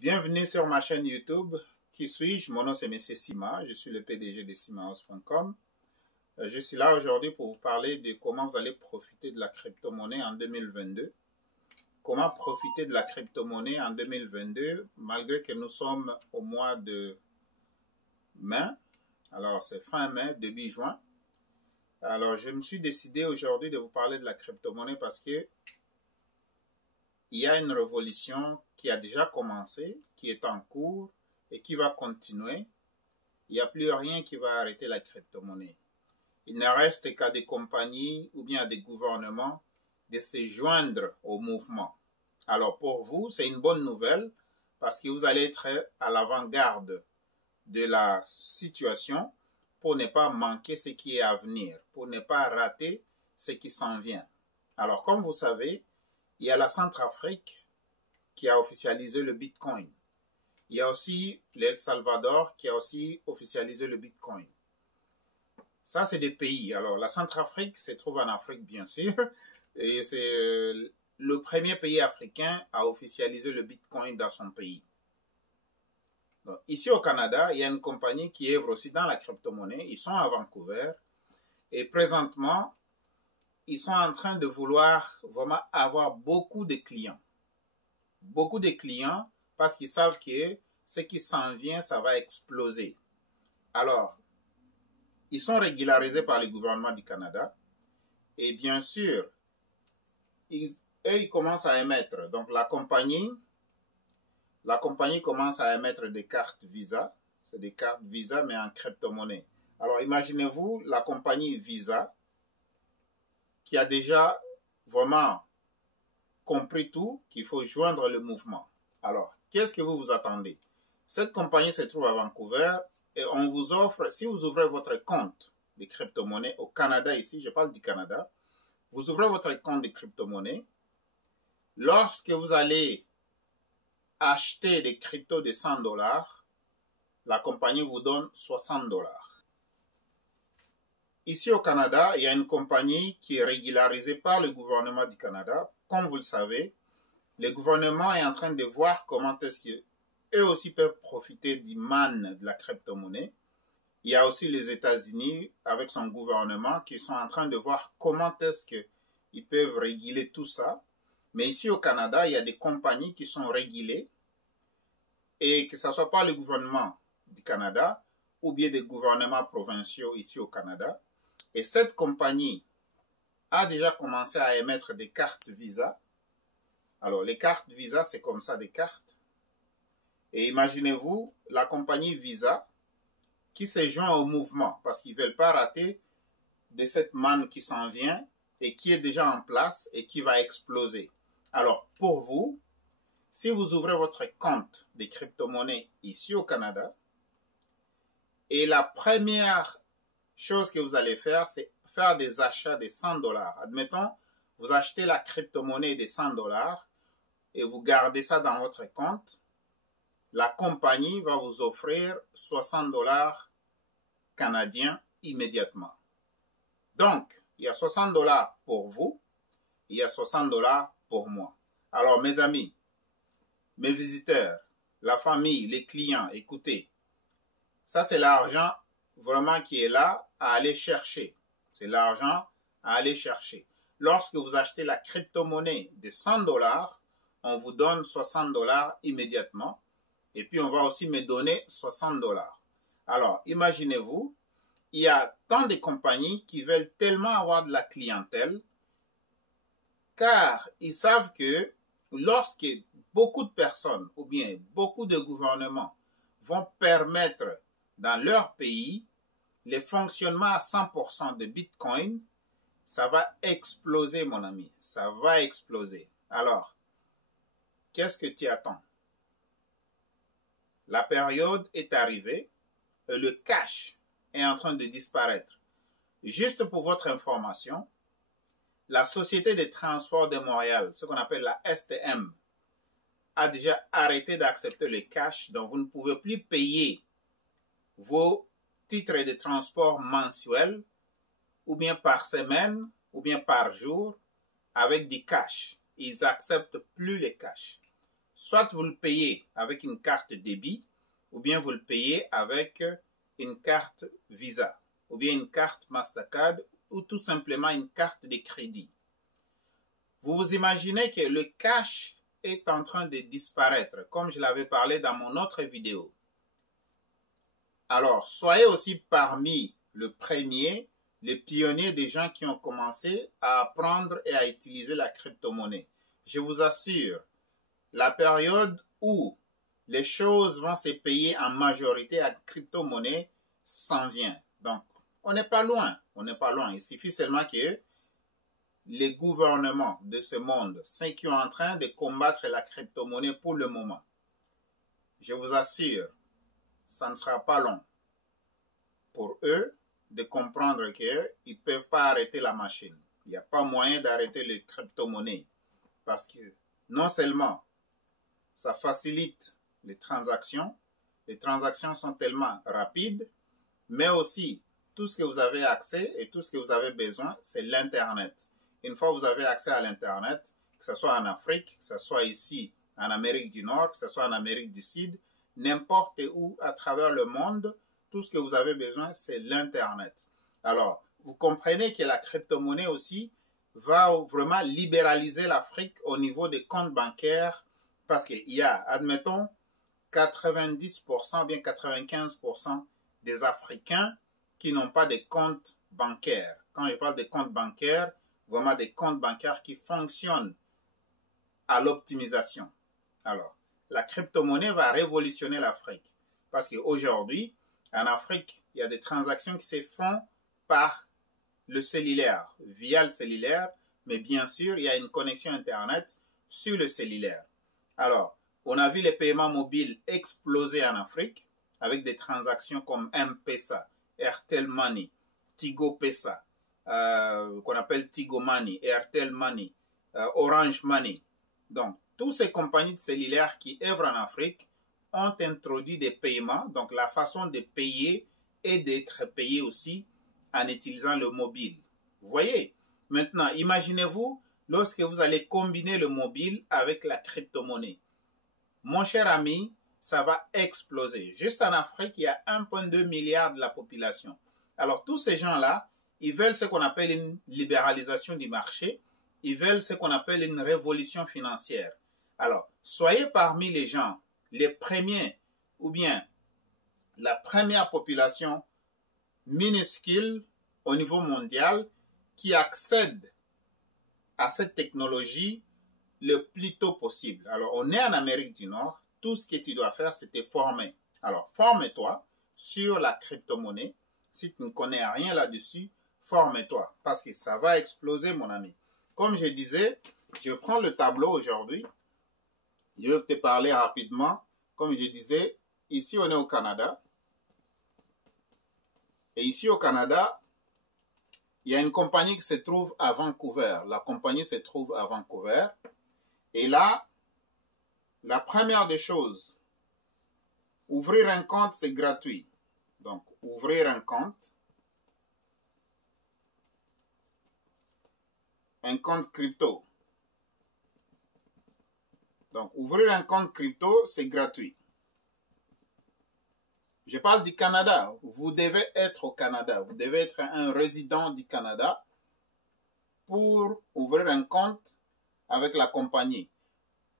Bienvenue sur ma chaîne YouTube. Qui suis-je? Mon nom c'est M. Sima. Je suis le PDG de simahouse.com. Je suis là aujourd'hui pour vous parler de comment vous allez profiter de la crypto-monnaie en 2022. Comment profiter de la crypto-monnaie en 2022 malgré que nous sommes au mois de mai. Alors c'est fin mai, début juin. Alors je me suis décidé aujourd'hui de vous parler de la crypto-monnaie parce que il y a une révolution qui a déjà commencé, qui est en cours et qui va continuer. Il n'y a plus rien qui va arrêter la crypto-monnaie. Il ne reste qu'à des compagnies ou bien à des gouvernements de se joindre au mouvement. Alors pour vous, c'est une bonne nouvelle parce que vous allez être à l'avant-garde de la situation pour ne pas manquer ce qui est à venir, pour ne pas rater ce qui s'en vient. Alors comme vous savez, il y a la Centrafrique qui a officialisé le Bitcoin. Il y a aussi l'El Salvador qui a aussi officialisé le Bitcoin. Ça, c'est des pays. Alors, la Centrafrique se trouve en Afrique, bien sûr. Et c'est le premier pays africain à officialiser le Bitcoin dans son pays. Donc, ici au Canada, il y a une compagnie qui œuvre aussi dans la crypto-monnaie. Ils sont à Vancouver. Et présentement, ils sont en train de vouloir vraiment avoir beaucoup de clients. Beaucoup de clients parce qu'ils savent que ce qui s'en vient, ça va exploser. Alors, ils sont régularisés par le gouvernement du Canada. Et bien sûr, ils commencent à émettre. Donc, la compagnie commence à émettre des cartes Visa. C'est des cartes Visa, mais en crypto-monnaie. Alors, imaginez-vous la compagnie Visa qui a déjà vraiment compris tout, qu'il faut joindre le mouvement. Alors, qu'est-ce que vous vous attendez? Cette compagnie se trouve à Vancouver et on vous offre, si vous ouvrez votre compte de crypto-monnaie au Canada ici, je parle du Canada, vous ouvrez votre compte de crypto-monnaie. Lorsque vous allez acheter des cryptos de 100 $, la compagnie vous donne 60 $. Ici au Canada, il y a une compagnie qui est régularisée par le gouvernement du Canada. Comme vous le savez, le gouvernement est en train de voir comment est-ce qu'eux aussi peuvent profiter du man de la crypto-monnaie. Il y a aussi les États-Unis avec son gouvernement qui sont en train de voir comment est-ce qu'ils peuvent réguler tout ça. Mais ici au Canada, il y a des compagnies qui sont régulées et que ce ne soit pas le gouvernement du Canada ou bien des gouvernements provinciaux ici au Canada. Et cette compagnie a déjà commencé à émettre des cartes Visa. Alors, les cartes Visa, c'est comme ça, des cartes. Et imaginez-vous la compagnie Visa qui se joint au mouvement parce qu'ils ne veulent pas rater de cette manne qui s'en vient et qui est déjà en place et qui va exploser. Alors, pour vous, si vous ouvrez votre compte de crypto-monnaie ici au Canada, et la première chose que vous allez faire, c'est faire des achats de 100 $. Admettons, vous achetez la crypto-monnaie de 100 $ et vous gardez ça dans votre compte. La compagnie va vous offrir 60 $ canadiens immédiatement. Donc, il y a 60 $ pour vous, il y a 60 $ pour moi. Alors, mes amis, mes visiteurs, la famille, les clients, écoutez, ça c'est l'argent vraiment qui est là à aller chercher. C'est l'argent à aller chercher. Lorsque vous achetez la crypto-monnaie de 100 $, on vous donne 60 $ immédiatement. Et puis, on va aussi me donner 60 $. Alors, imaginez-vous, il y a tant de compagnies qui veulent tellement avoir de la clientèle car ils savent que lorsque beaucoup de personnes ou bien beaucoup de gouvernements vont permettre dans leur pays le fonctionnement à 100% de Bitcoin, ça va exploser, mon ami. Ça va exploser. Alors, qu'est-ce que tu attends? La période est arrivée et le cash est en train de disparaître. Juste pour votre information, la Société de transport de Montréal, ce qu'on appelle la STM, a déjà arrêté d'accepter le cash, donc vous ne pouvez plus payer vos titres de transport mensuels ou bien par semaine ou bien par jour avec du cash. Ils n'acceptent plus les cash. Soit vous le payez avec une carte débit, ou bien vous le payez avec une carte Visa, ou bien une carte Mastercard, ou tout simplement une carte de crédit. Vous vous imaginez que le cash est en train de disparaître, comme je l'avais parlé dans mon autre vidéo. Alors, soyez aussi parmi le premier, les pionniers des gens qui ont commencé à apprendre et à utiliser la crypto-monnaie. Je vous assure, la période où les choses vont se payer en majorité à crypto-monnaie s'en vient. Donc, on n'est pas loin. On n'est pas loin. Il suffit seulement que les gouvernements de ce monde, ceux qui sont en train de combattre la crypto-monnaie pour le moment, je vous assure, ça ne sera pas long pour eux de comprendre qu'ils ne peuvent pas arrêter la machine. Il n'y a pas moyen d'arrêter les crypto-monnaies parce que non seulement ça facilite les transactions sont tellement rapides, mais aussi tout ce que vous avez accès et tout ce que vous avez besoin, c'est l'Internet. Une fois que vous avez accès à l'Internet, que ce soit en Afrique, que ce soit ici en Amérique du Nord, que ce soit en Amérique du Sud, n'importe où à travers le monde, tout ce que vous avez besoin, c'est l'Internet. Alors, vous comprenez que la crypto-monnaie aussi va vraiment libéraliser l'Afrique au niveau des comptes bancaires parce qu'il y a, admettons, 90%, bien 95% des Africains qui n'ont pas de comptes bancaires. Quand je parle de comptes bancaires, vraiment des comptes bancaires qui fonctionnent à l'optimisation. Alors, la crypto-monnaie va révolutionner l'Afrique. Parce qu'aujourd'hui, en Afrique, il y a des transactions qui se font par le cellulaire, via le cellulaire, mais bien sûr, il y a une connexion Internet sur le cellulaire. Alors, on a vu les paiements mobiles exploser en Afrique avec des transactions comme M-Pesa, Airtel Money, Tigo Pesa, qu'on appelle Tigo Money, Airtel Money, Orange Money. Donc, toutes ces compagnies de cellulaires qui œuvrent en Afrique ont introduit des paiements, donc la façon de payer et d'être payé aussi en utilisant le mobile. Vous voyez? Maintenant, imaginez-vous lorsque vous allez combiner le mobile avec la crypto-monnaie. Mon cher ami, ça va exploser. Juste en Afrique, il y a 1,2 milliard de la population. Alors, tous ces gens-là, ils veulent ce qu'on appelle une libéralisation du marché. Ils veulent ce qu'on appelle une révolution financière. Alors, soyez parmi les gens, les premiers, ou bien la première population minuscule au niveau mondial qui accède à cette technologie le plus tôt possible. Alors, on est en Amérique du Nord. Tout ce que tu dois faire, c'est te former. Alors, forme-toi sur la crypto-monnaie. Si tu ne connais rien là-dessus, forme-toi parce que ça va exploser, mon ami. Comme je disais, je prends le tableau aujourd'hui. Je vais te parler rapidement. Comme je disais, ici, on est au Canada. Et ici, au Canada, il y a une compagnie qui se trouve à Vancouver. La compagnie se trouve à Vancouver. Et là, la première des choses, ouvrir un compte, c'est gratuit. Donc, ouvrir un compte crypto. Donc, ouvrir un compte crypto, c'est gratuit. Je parle du Canada. Vous devez être au Canada. Vous devez être un résident du Canada pour ouvrir un compte avec la compagnie.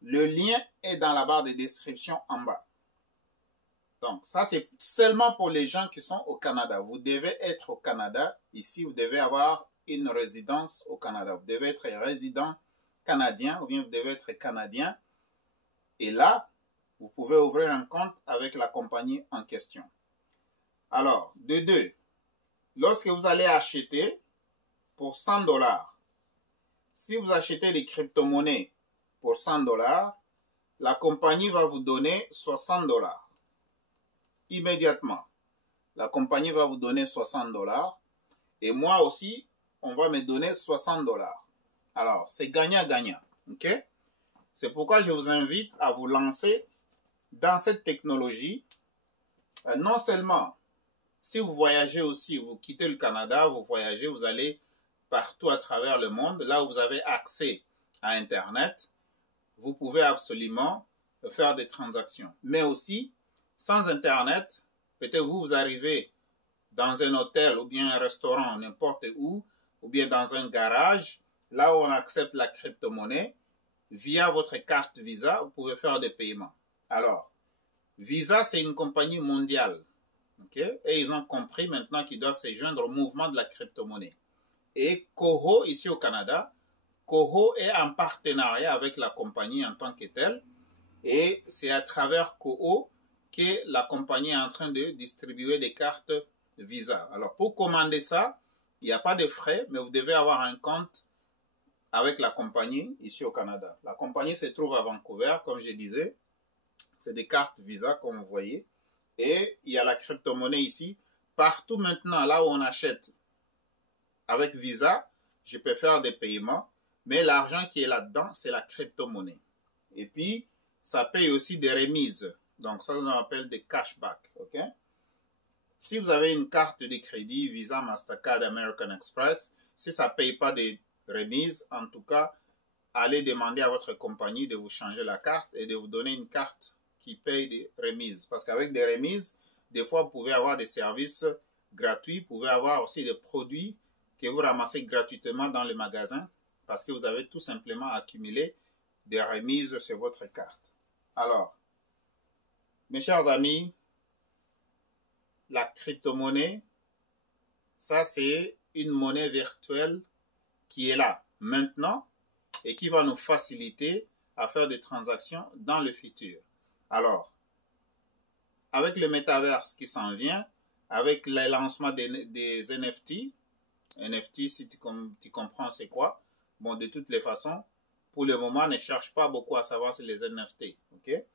Le lien est dans la barre de description en bas. Donc, ça, c'est seulement pour les gens qui sont au Canada. Vous devez être au Canada. Ici, vous devez avoir une résidence au Canada. Vous devez être résident canadien ou bien vous devez être canadien. Et là, vous pouvez ouvrir un compte avec la compagnie en question. Alors, de deux, lorsque vous allez acheter pour 100 $, si vous achetez des crypto-monnaies pour 100 $, la compagnie va vous donner 60 $. Immédiatement, la compagnie va vous donner 60 $ et moi aussi, on va me donner 60 $. Alors, c'est gagnant-gagnant. Ok? C'est pourquoi je vous invite à vous lancer dans cette technologie. Non seulement, si vous voyagez aussi, vous quittez le Canada, vous voyagez, vous allez partout à travers le monde, là où vous avez accès à Internet, vous pouvez absolument faire des transactions. Mais aussi, sans Internet, peut-être vous arrivez dans un hôtel ou bien un restaurant, n'importe où, ou bien dans un garage, là où on accepte la crypto-monnaie, via votre carte Visa, vous pouvez faire des paiements. Alors, Visa, c'est une compagnie mondiale. Okay? Et ils ont compris maintenant qu'ils doivent se joindre au mouvement de la crypto-monnaie. Et Koho, ici au Canada, Koho est en partenariat avec la compagnie en tant que telle. Et c'est à travers Koho que la compagnie est en train de distribuer des cartes Visa. Alors, pour commander ça, il n'y a pas de frais, mais vous devez avoir un compte avec la compagnie ici au Canada. La compagnie se trouve à Vancouver, comme je disais. C'est des cartes Visa, comme vous voyez. Et il y a la crypto-monnaie ici. Partout maintenant, là où on achète avec Visa, je peux faire des paiements. Mais l'argent qui est là-dedans, c'est la crypto-monnaie. Et puis, ça paye aussi des remises. Donc, ça, on appelle des cashbacks. Okay? Si vous avez une carte de crédit, Visa, Mastercard, American Express, si ça ne paye pas des remises, en tout cas, allez demander à votre compagnie de vous changer la carte et de vous donner une carte qui paye des remises. Parce qu'avec des remises, des fois, vous pouvez avoir des services gratuits, vous pouvez avoir aussi des produits que vous ramassez gratuitement dans les magasins parce que vous avez tout simplement accumulé des remises sur votre carte. Alors, mes chers amis, la crypto-monnaie, ça c'est une monnaie virtuelle qui est là maintenant et qui va nous faciliter à faire des transactions dans le futur. Alors, avec le métaverse qui s'en vient, avec le lancement des NFT, NFT, si tu comprends c'est quoi, bon, de toutes les façons, pour le moment, ne cherche pas beaucoup à savoir sur les NFT. Okay?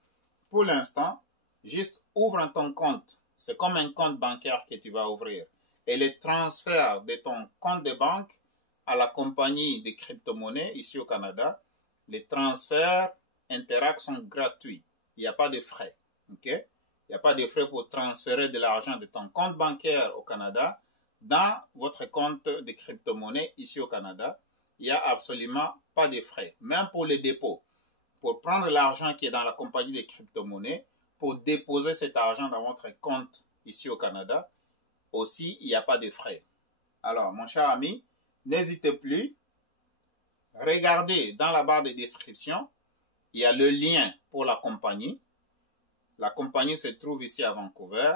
Pour l'instant, juste ouvre ton compte. C'est comme un compte bancaire que tu vas ouvrir. Et les transferts de ton compte de banque à la compagnie de crypto-monnaies ici au Canada, les transferts Interact sont gratuits. Il n'y a pas de frais. Okay? Il n'y a pas de frais pour transférer de l'argent de ton compte bancaire au Canada dans votre compte de crypto-monnaie ici au Canada. Il n'y a absolument pas de frais. Même pour les dépôts. Pour prendre l'argent qui est dans la compagnie de crypto-monnaie, pour déposer cet argent dans votre compte ici au Canada, aussi, il n'y a pas de frais. Alors, mon cher ami, n'hésitez plus. Regardez dans la barre de description, il y a le lien pour la compagnie. La compagnie se trouve ici à Vancouver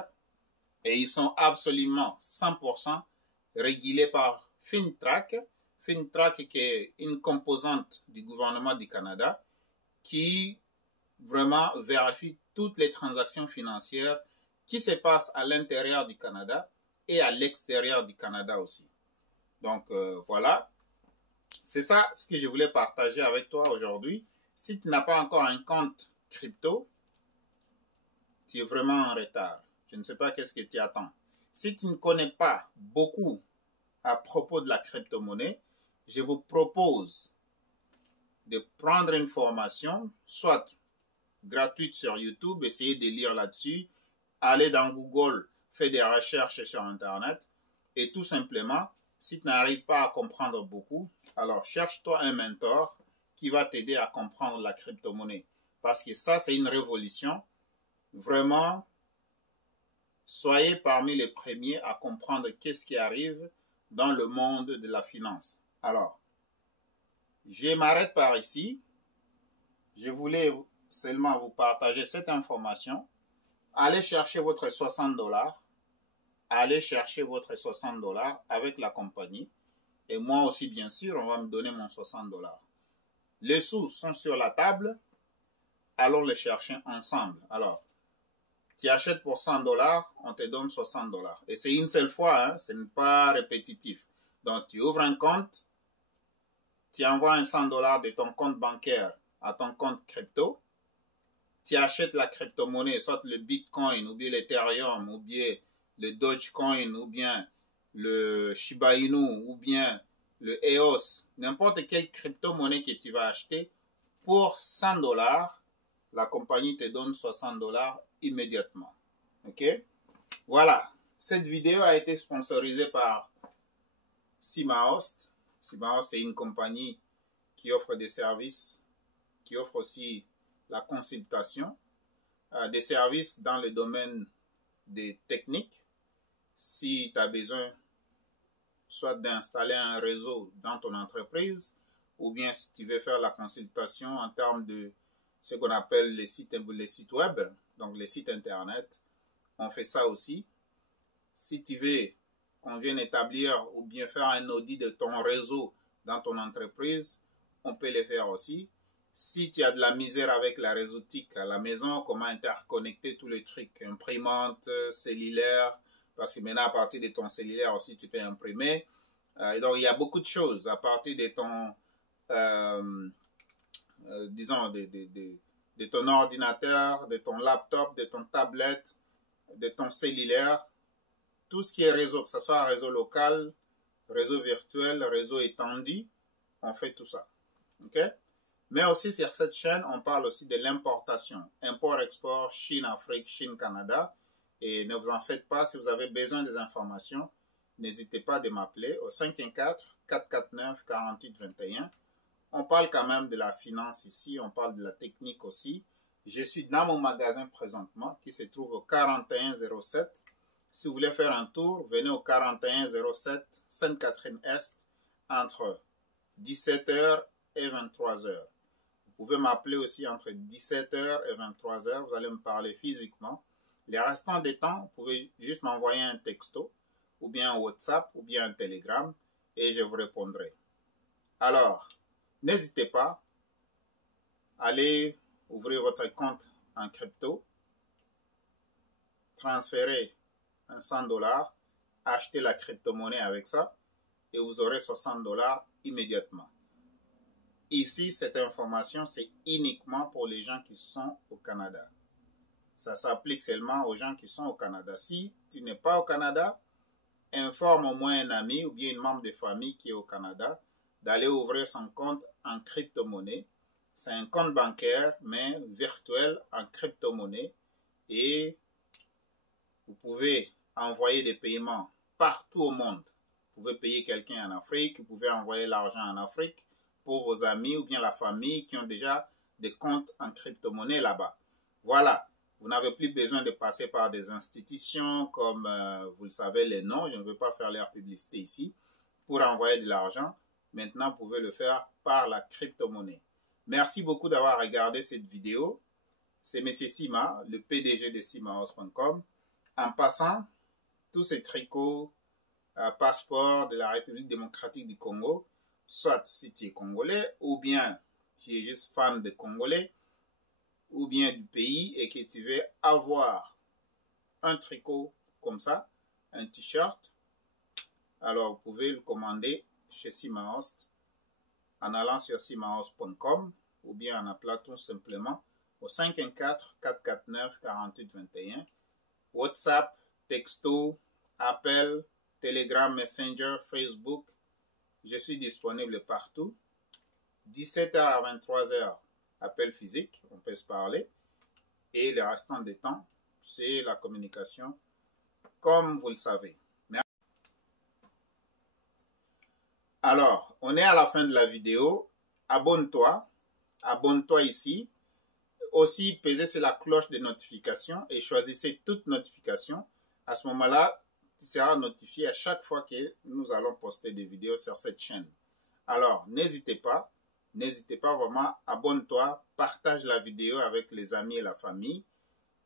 et ils sont absolument 100% régulés par FINTRAC. FINTRAC qui est une composante du gouvernement du Canada qui vraiment vérifie toutes les transactions financières qui se passent à l'intérieur du Canada et à l'extérieur du Canada aussi. Donc voilà, c'est ça ce que je voulais partager avec toi aujourd'hui. Si tu n'as pas encore un compte crypto, tu es vraiment en retard. Je ne sais pas qu'est-ce que tu attends. Si tu ne connais pas beaucoup à propos de la crypto-monnaie, je vous propose de prendre une formation, soit gratuite sur YouTube, essayez de lire là-dessus, aller dans Google, faire des recherches sur Internet, et tout simplement, si tu n'arrives pas à comprendre beaucoup, alors cherche-toi un mentor qui va t'aider à comprendre la crypto-monnaie. Parce que ça, c'est une révolution. Vraiment, soyez parmi les premiers à comprendre qu'est-ce qui arrive dans le monde de la finance. Alors, je m'arrête par ici. Je voulais seulement vous partager cette information. Allez chercher votre 60 $. Allez chercher votre 60 $ avec la compagnie. Et moi aussi, bien sûr, on va me donner mon 60 $. Les sous sont sur la table. Allons les chercher ensemble. Alors, tu achètes pour 100 $, on te donne 60 $. Et c'est une seule fois, hein, ce n'est pas répétitif. Donc, tu ouvres un compte, tu envoies un 100 $ de ton compte bancaire à ton compte crypto, tu achètes la crypto-monnaie, soit le Bitcoin, ou bien l'Ethereum, ou bien le Dogecoin, ou bien le Shiba Inu, ou bien le EOS, n'importe quelle crypto-monnaie que tu vas acheter, pour 100 $, la compagnie te donne 60 $ immédiatement. Ok? Voilà. Cette vidéo a été sponsorisée par Simahost. Simahost est une compagnie qui offre des services, qui offre aussi la consultation, des services dans le domaine des techniques. Si tu as besoin soit d'installer un réseau dans ton entreprise, ou bien si tu veux faire la consultation en termes de ce qu'on appelle les sites web, donc les sites internet, on fait ça aussi. Si tu veux qu'on vienne établir ou bien faire un audit de ton réseau dans ton entreprise, on peut le faire aussi. Si tu as de la misère avec la réseautique à la maison, comment interconnecter tous les trucs, imprimante, cellulaire, parce que maintenant à partir de ton cellulaire aussi tu peux imprimer. Donc il y a beaucoup de choses à partir de ton, disons, de ton ordinateur, de ton laptop, de ton tablette, de ton cellulaire. Tout ce qui est réseau, que ce soit un réseau local, réseau virtuel, réseau étendu, on fait tout ça. OK? Mais aussi sur cette chaîne, on parle aussi de l'importation. Import-export, Chine-Afrique, Chine-Canada. Et ne vous en faites pas, si vous avez besoin des informations, n'hésitez pas à m'appeler au 514-449-4821. On parle quand même de la finance ici, on parle de la technique aussi. Je suis dans mon magasin présentement qui se trouve au 4107. Si vous voulez faire un tour, venez au 4107 Sainte-Catherine-Est entre 17h et 23h. Vous pouvez m'appeler aussi entre 17h et 23h. Vous allez me parler physiquement. Les restants des temps, vous pouvez juste m'envoyer un texto, ou bien un WhatsApp, ou bien un Telegram, et je vous répondrai. Alors, n'hésitez pas à aller ouvrir votre compte en crypto, transférer un $100, acheter la crypto-monnaie avec ça, et vous aurez $60 immédiatement. Ici, cette information, c'est uniquement pour les gens qui sont au Canada. Ça s'applique seulement aux gens qui sont au Canada. Si tu n'es pas au Canada, informe au moins un ami ou bien une membre de famille qui est au Canada d'aller ouvrir son compte en crypto-monnaie. C'est un compte bancaire, mais virtuel en crypto-monnaie. Et vous pouvez envoyer des paiements partout au monde. Vous pouvez payer quelqu'un en Afrique, vous pouvez envoyer l'argent en Afrique pour vos amis ou bien la famille qui ont déjà des comptes en crypto-monnaie là-bas. Voilà, vous n'avez plus besoin de passer par des institutions comme, vous le savez, les noms. Je ne veux pas faire leur publicité ici. Pour envoyer de l'argent, maintenant, vous pouvez le faire par la crypto-monnaie. Merci beaucoup d'avoir regardé cette vidéo. C'est M. Sima, le PDG de simahouse.com. En passant, tous ces tricots, passeports de la République démocratique du Congo, soit si tu es congolais, ou bien tu es juste fan de Congolais, ou bien du pays, et que tu veux avoir un tricot comme ça, un t-shirt, alors vous pouvez le commander chez Simahouse en allant sur simahouse.com ou bien en appelant tout simplement au 514-449-4821. WhatsApp, texto, appel, Telegram, Messenger, Facebook. Je suis disponible partout. 17h à 23h, appel physique, on peut se parler. Et le restant du temps, c'est la communication, comme vous le savez. Alors, on est à la fin de la vidéo. Abonne-toi. Abonne-toi ici. Aussi, pesez sur la cloche de notification et choisissez toute notification. À ce moment-là, tu seras notifié à chaque fois que nous allons poster des vidéos sur cette chaîne. Alors, n'hésitez pas vraiment, abonne-toi, partage la vidéo avec les amis et la famille.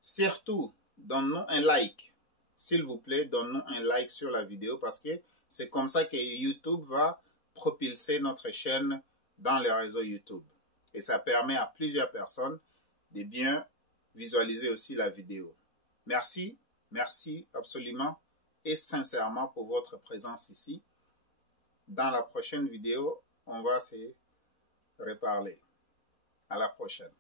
Surtout, donne-nous un like. S'il vous plaît, donne-nous un like sur la vidéo parce que c'est comme ça que YouTube va propulser notre chaîne dans les réseaux YouTube. Et ça permet à plusieurs personnes de bien visualiser aussi la vidéo. Merci absolument et sincèrement pour votre présence ici. Dans la prochaine vidéo, on va se reparler. À la prochaine.